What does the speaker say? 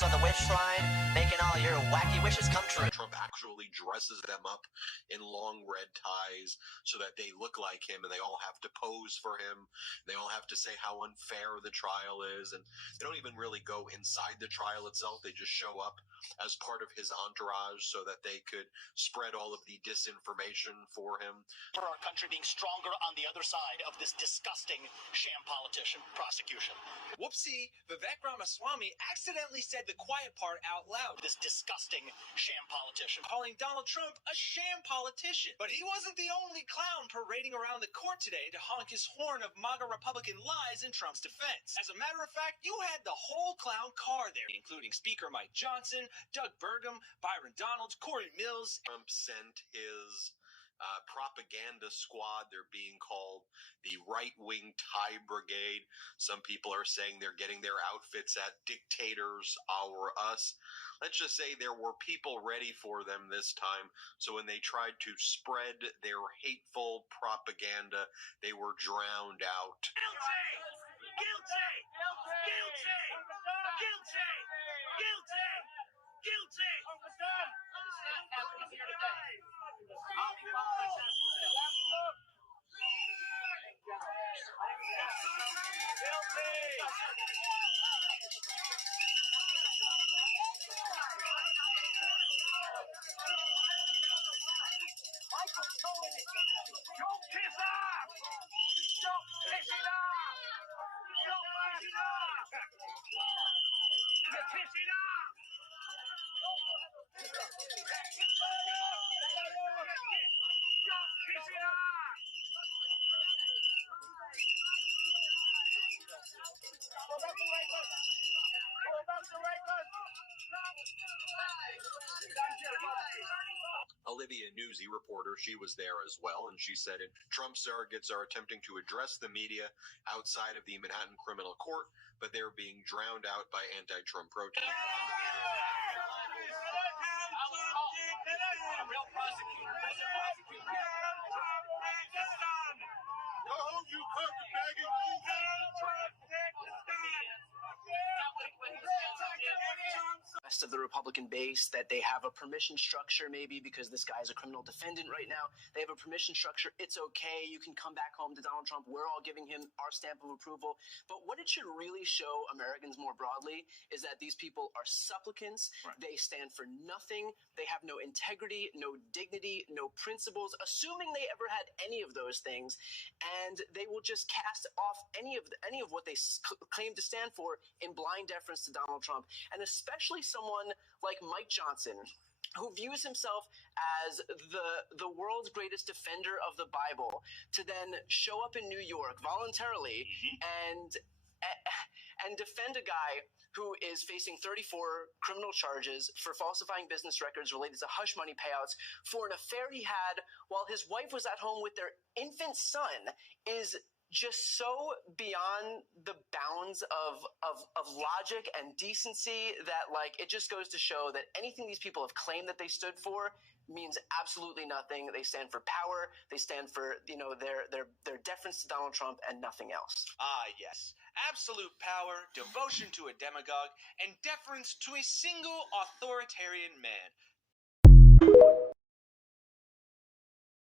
angels of the wish line, making all your wacky wishes come true. Trump actually dresses them up in long red ties so that they look like him, and they all have to pose for him. They all have to say how unfair the trial is, and they don't even really go inside the trial itself. They just show up as part of his entourage so that they could spread all of the disinformation for him. For our country being stronger on the other side of this disgusting sham politician prosecution. Whoopsie, Vivek Ramaswamy accidentally said the quiet part out loud. This disgusting sham politician. Calling Donald Trump a sham politician. But he wasn't the only clown parading around the court today to honk his horn of MAGA Republican lies in Trump's defense. As a matter of fact, you had the whole clown car there, including Speaker Mike Johnson, Doug Burgum, Byron Donalds, Corey Mills. Trump sent his propaganda squad. They're being called the right-wing tie brigade. Some people are saying they're getting their outfits at Dictators Our Us. Let's just say there were people ready for them this time. So when they tried to spread their hateful propaganda, they were drowned out. Guilty! Guilty! Guilty! Guilty! Guilty! Guilty! Don't piss off! Stop pissing off! Stop pissing off! You're pissing off! Stop pissing off! What about the rapist? What about the rapist? Olivia Newsy, reporter, she was there as well, and she said Trump surrogates are attempting to address the media outside of the Manhattan Criminal Court, but they're being drowned out by anti-Trump protesters. Rest of the Republican base that they have a permission structure, maybe because this guy's a criminal defendant right now. They have a permission structure. It's okay. You can come back home to Donald Trump. We're all giving him our stamp of approval. But what it should really show Americans more broadly is that these people are supplicants. Right. They stand for nothing. They have no integrity, no dignity, no principles, assuming they ever had any of those things. And they will just cast off any of what they claim to stand for in blind deference to Donald Trump, and especially someone like Mike Johnson, who views himself as the world's greatest defender of the Bible, to then show up in New York voluntarily and defend a guy who is facing 34 criminal charges for falsifying business records related to hush money payouts for an affair he had while his wife was at home with their infant son is just so beyond the bounds of logic and decency that, like, it just goes to show that anything these people have claimed that they stood for means absolutely nothing. They stand for power. They stand for, their deference to Donald Trump and nothing else. Ah, yes. Absolute power, devotion to a demagogue, and deference to a single authoritarian man.